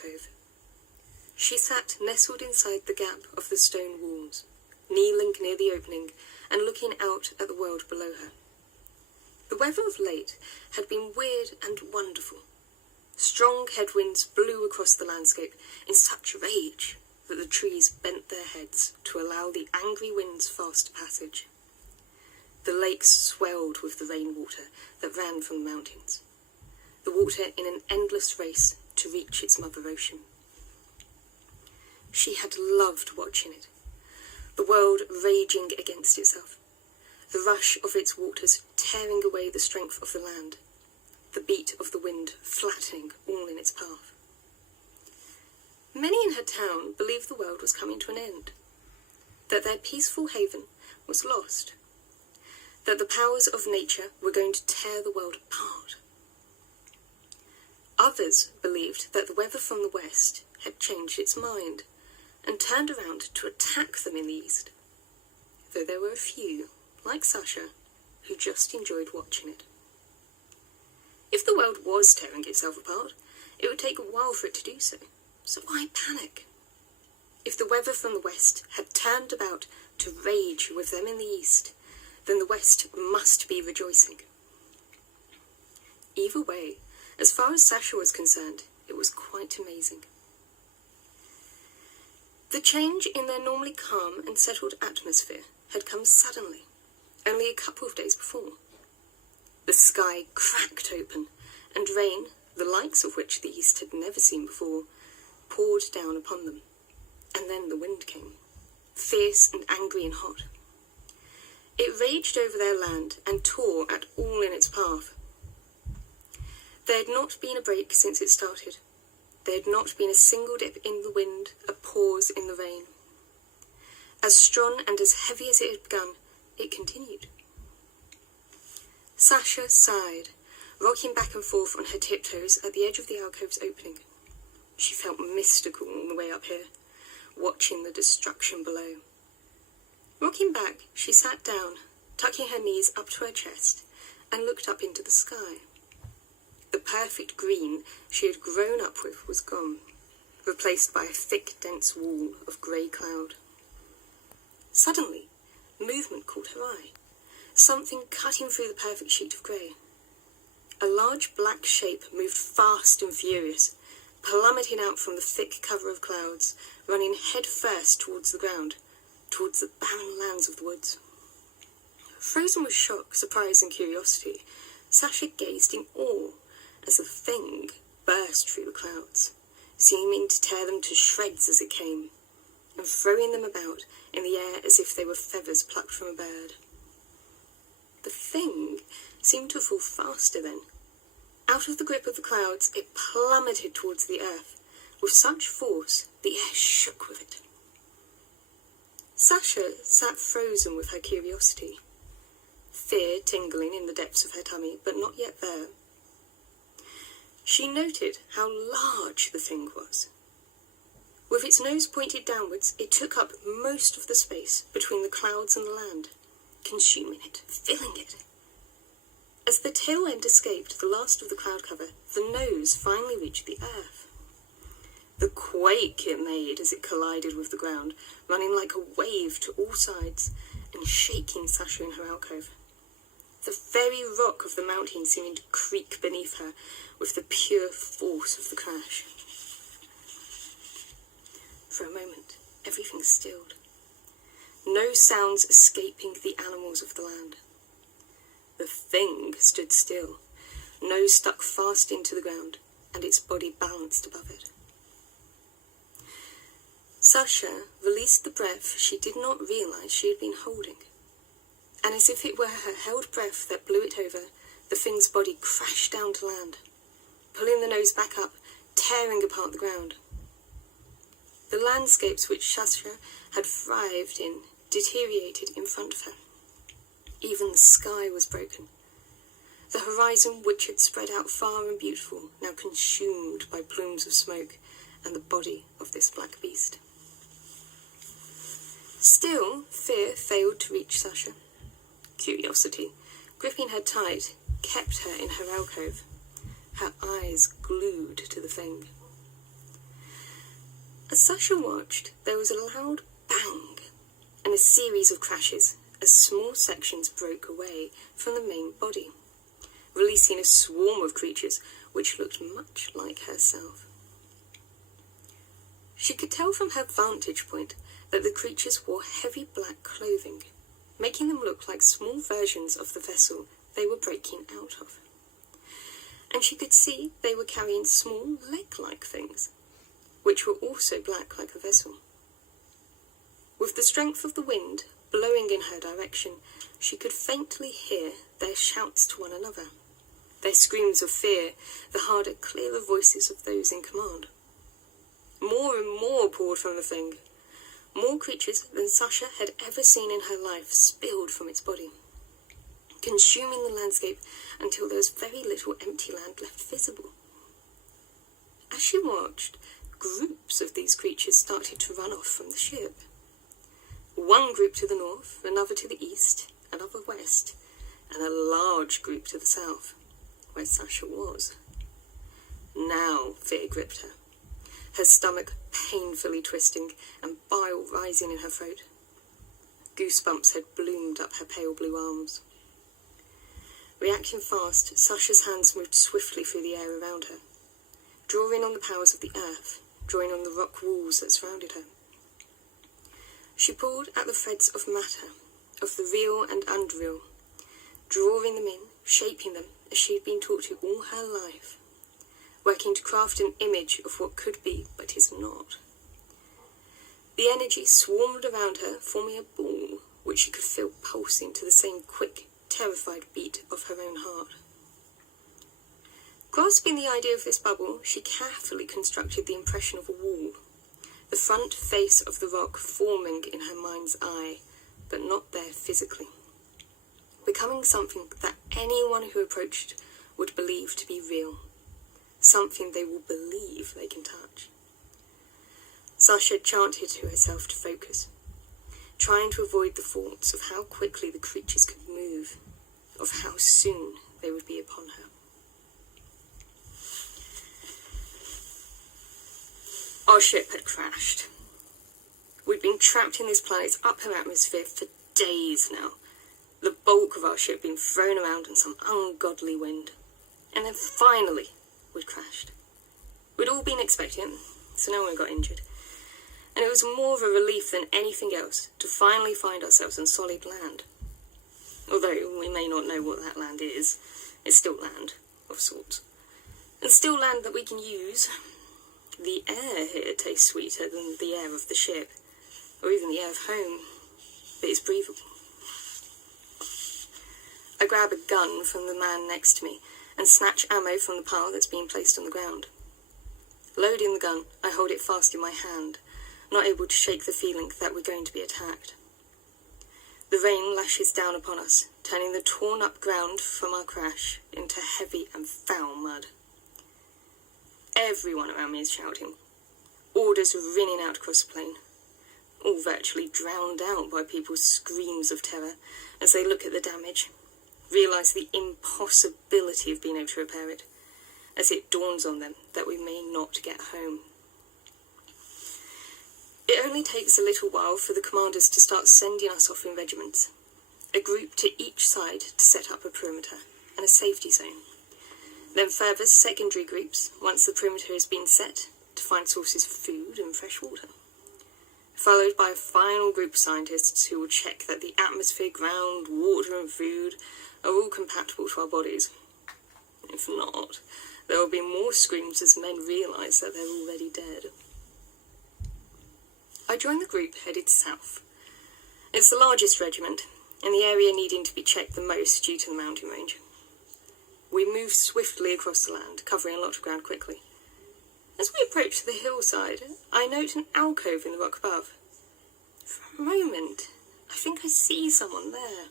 alcove. She sat nestled inside the gap of the stone walls, kneeling near the opening and looking out at the world below her. The weather of late had been weird and wonderful. Strong headwinds blew across the landscape in such rage that the trees bent their heads to allow the angry winds fast passage. The lakes swelled with the rainwater that ran from the mountains, the water in an endless race to reach its mother ocean. She had loved watching it, the world raging against itself, the rush of its waters tearing away the strength of the land, the beat of the wind flattening all in its path. Many in her town believed the world was coming to an end, that their peaceful haven was lost, that the powers of nature were going to tear the world apart. Others believed that the weather from the west had changed its mind and turned around to attack them in the east, though there were a few, like Sasha, who just enjoyed watching it. If the world was tearing itself apart, it would take a while for it to do so, so why panic? If the weather from the west had turned about to rage with them in the east, then the west must be rejoicing. Either way, as far as Sasha was concerned, it was quite amazing. The change in their normally calm and settled atmosphere had come suddenly, only a couple of days before. The sky cracked open, and rain, the likes of which the east had never seen before, poured down upon them. And then the wind came, fierce and angry and hot. It raged over their land and tore at all in its path. There had not been a break since it started. There had not been a single dip in the wind, a pause in the rain. As strong and as heavy as it had begun, it continued. Sasha sighed, rocking back and forth on her tiptoes at the edge of the alcove's opening. She felt mystical on the way up here, watching the destruction below. Rocking back, she sat down, tucking her knees up to her chest, and looked up into the sky. The perfect green she had grown up with was gone, replaced by a thick, dense wall of grey cloud. Suddenly, movement caught her eye, something cutting through the perfect sheet of grey. A large black shape moved fast and furious, plummeting out from the thick cover of clouds, running head first towards the ground, towards the barren lands of the woods. Frozen with shock, surprise and curiosity, Sasha gazed in awe as the thing burst through the clouds, seeming to tear them to shreds as it came, and throwing them about in the air as if they were feathers plucked from a bird. The thing seemed to fall faster then. Out of the grip of the clouds, it plummeted towards the earth, with such force the air shook with it. Sasha sat frozen with her curiosity, fear tingling in the depths of her tummy, but not yet there. She noted how large the thing was. With its nose pointed downwards, it took up most of the space between the clouds and the land, consuming it, filling it. As the tail end escaped the last of the cloud cover, the nose finally reached the earth. The quake it made as it collided with the ground, running like a wave to all sides and shaking Sasha in her alcove. The very rock of the mountain seeming to creak beneath her with the pure force of the crash. For a moment, everything stilled. No sounds escaping the animals of the land. The thing stood still, nose stuck fast into the ground, and its body balanced above it. Sasha released the breath she did not realize she had been holding, and as if it were her held breath that blew it over, the thing's body crashed down to land, pulling the nose back up, tearing apart the ground. The landscapes which Sasha had thrived in deteriorated in front of her. Even the sky was broken. The horizon, which had spread out far and beautiful, now consumed by plumes of smoke and the body of this black beast. Still, fear failed to reach Sasha. Curiosity, gripping her tight, kept her in her alcove, her eyes glued to the thing. As Sasha watched, there was a loud bang and a series of crashes as small sections broke away from the main body, releasing a swarm of creatures which looked much like herself. She could tell from her vantage point that the creatures wore heavy black clothing, making them look like small versions of the vessel they were breaking out of. And she could see they were carrying small leg-like things, which were also black like the vessel. With the strength of the wind blowing in her direction, she could faintly hear their shouts to one another, their screams of fear, the harder, clearer voices of those in command. More and more poured from the thing. More creatures than Sasha had ever seen in her life spilled from its body, consuming the landscape until there was very little empty land left visible. As she watched, groups of these creatures started to run off from the ship. One group to the north, another to the east, another west, and a large group to the south, where Sasha was. Now fear gripped her, her stomach painfully twisting and bile rising in her throat. Goosebumps had bloomed up her pale blue arms. Reacting fast, Sasha's hands moved swiftly through the air around her, drawing on the powers of the earth, drawing on the rock walls that surrounded her. She pulled at the threads of matter, of the real and unreal, drawing them in, shaping them as she had been taught to all her life, working to craft an image of what could be but is not. The energy swarmed around her, forming a ball which she could feel pulsing to the same quick, terrified beat of her own heart. Grasping the idea of this bubble, she carefully constructed the impression of a wall, the front face of the rock forming in her mind's eye, but not there physically, becoming something that anyone who approached would believe to be real, something they will believe they can touch. Sasha chanted to herself to focus, trying to avoid the thoughts of how quickly the creatures could move, of how soon they would be upon her. Our ship had crashed. We'd been trapped in this planet's upper atmosphere for days now, the bulk of our ship being thrown around in some ungodly wind. And then finally, we'd crashed. We'd all been expecting, so no one got injured. And it was more of a relief than anything else to finally find ourselves on solid land. Although we may not know what that land is, it's still land, of sorts. And still land that we can use. The air here tastes sweeter than the air of the ship, or even the air of home, but it's breathable. I grab a gun from the man next to me and snatch ammo from the pile that's being placed on the ground. Loading the gun, I hold it fast in my hand, not able to shake the feeling that we're going to be attacked. The rain lashes down upon us, turning the torn-up ground from our crash into heavy and foul mud. Everyone around me is shouting. Orders are ringing out across the plain, all virtually drowned out by people's screams of terror as they look at the damage, realise the impossibility of being able to repair it, as it dawns on them that we may not get home. It only takes a little while for the commanders to start sending us off in regiments, a group to each side to set up a perimeter and a safety zone. Then further secondary groups, once the perimeter has been set, to find sources of food and fresh water. Followed by a final group of scientists who will check that the atmosphere, ground, water and food are all compatible to our bodies. If not, there will be more screams as men realise that they're already dead. I joined the group headed south. It's the largest regiment, and the area needing to be checked the most due to the mountain range. We move swiftly across the land, covering a lot of ground quickly. As we approach the hillside, I note an alcove in the rock above. For a moment, I think I see someone there.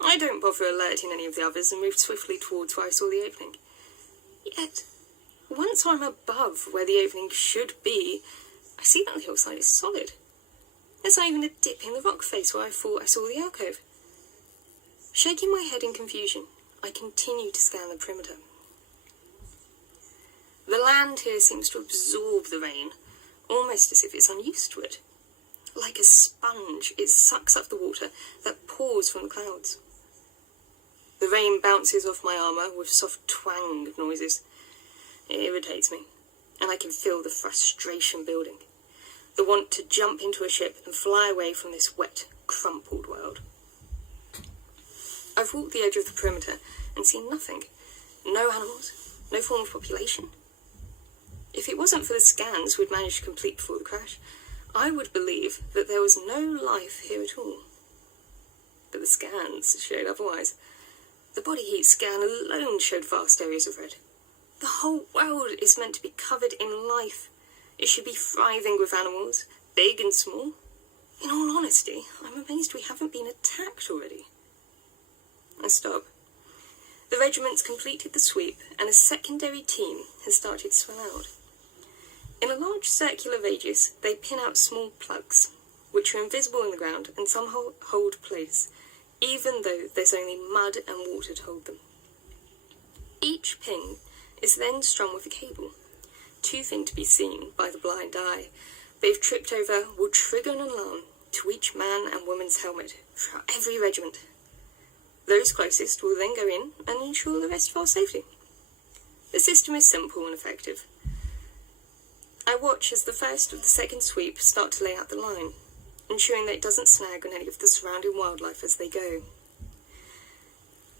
I don't bother alerting any of the others and move swiftly towards where I saw the opening. Yet, once I'm above where the opening should be, I see that the hillside is solid. There's not even a dip in the rock face where I thought I saw the alcove. Shaking my head in confusion, I continue to scan the perimeter. The land here seems to absorb the rain, almost as if it's unused to it. Like a sponge, it sucks up the water that pours from the clouds. The rain bounces off my armour with soft twang noises. It irritates me, and I can feel the frustration building. The want to jump into a ship and fly away from this wet, crumpled world. I've walked the edge of the perimeter and seen nothing. No animals, no form of population. If it wasn't for the scans we'd managed to complete before the crash, I would believe that there was no life here at all. But the scans showed otherwise. The body heat scan alone showed vast areas of red. The whole world is meant to be covered in life. It should be thriving with animals, big and small. In all honesty, I'm amazed we haven't been attacked already. I stop. The regiment's completed the sweep, and a secondary team has started to swell out. In a large circular radius, they pin out small plugs, which are invisible in the ground and somehow hold place, even though there's only mud and water to hold them. Each pin is then strung with a cable, too thin to be seen by the blind eye, but if tripped over, will trigger an alarm to each man and woman's helmet throughout every regiment. Those closest will then go in and ensure the rest of our safety. The system is simple and effective. I watch as the first of the second sweep start to lay out the line, ensuring that it doesn't snag on any of the surrounding wildlife as they go.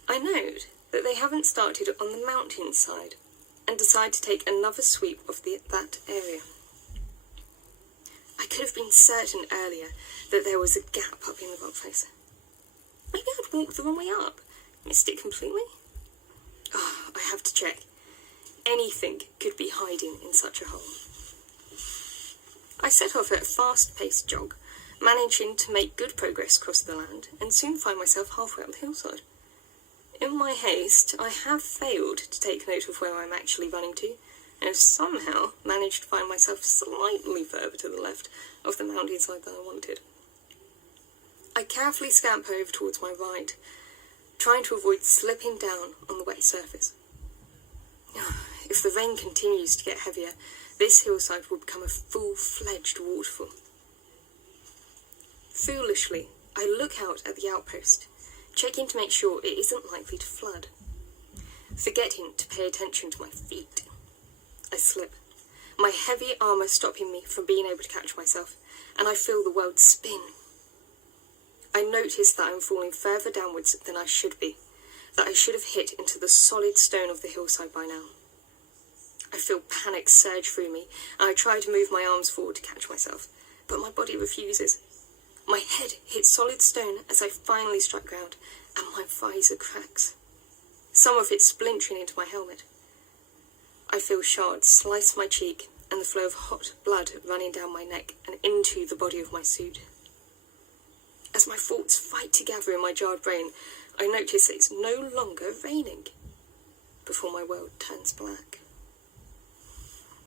I note that they haven't started on the mountain side and decide to take another sweep of that area. I could have been certain earlier that there was a gap up in the rock face. Maybe I'd walked the wrong way up, missed it completely. I have to check. Anything could be hiding in such a hole. I set off at a fast-paced jog, managing to make good progress across the land, and soon find myself halfway up the hillside. In my haste, I have failed to take note of where I'm actually running to, and have somehow managed to find myself slightly further to the left of the mountainside than I wanted. I carefully scamper over towards my right, trying to avoid slipping down on the wet surface. If the rain continues to get heavier, this hillside will become a full-fledged waterfall. Foolishly, I look out at the outpost, checking to make sure it isn't likely to flood. Forgetting to pay attention to my feet, I slip, my heavy armour stopping me from being able to catch myself, and I feel the world spin. I notice that I'm falling further downwards than I should be, that I should have hit into the solid stone of the hillside by now. I feel panic surge through me, and I try to move my arms forward to catch myself, but my body refuses. My head hits solid stone as I finally strike ground, and my visor cracks, some of it splintering into my helmet. I feel shards slice my cheek, and the flow of hot blood running down my neck and into the body of my suit. As my thoughts fight to gather in my jarred brain, I notice that it's no longer raining, before my world turns black.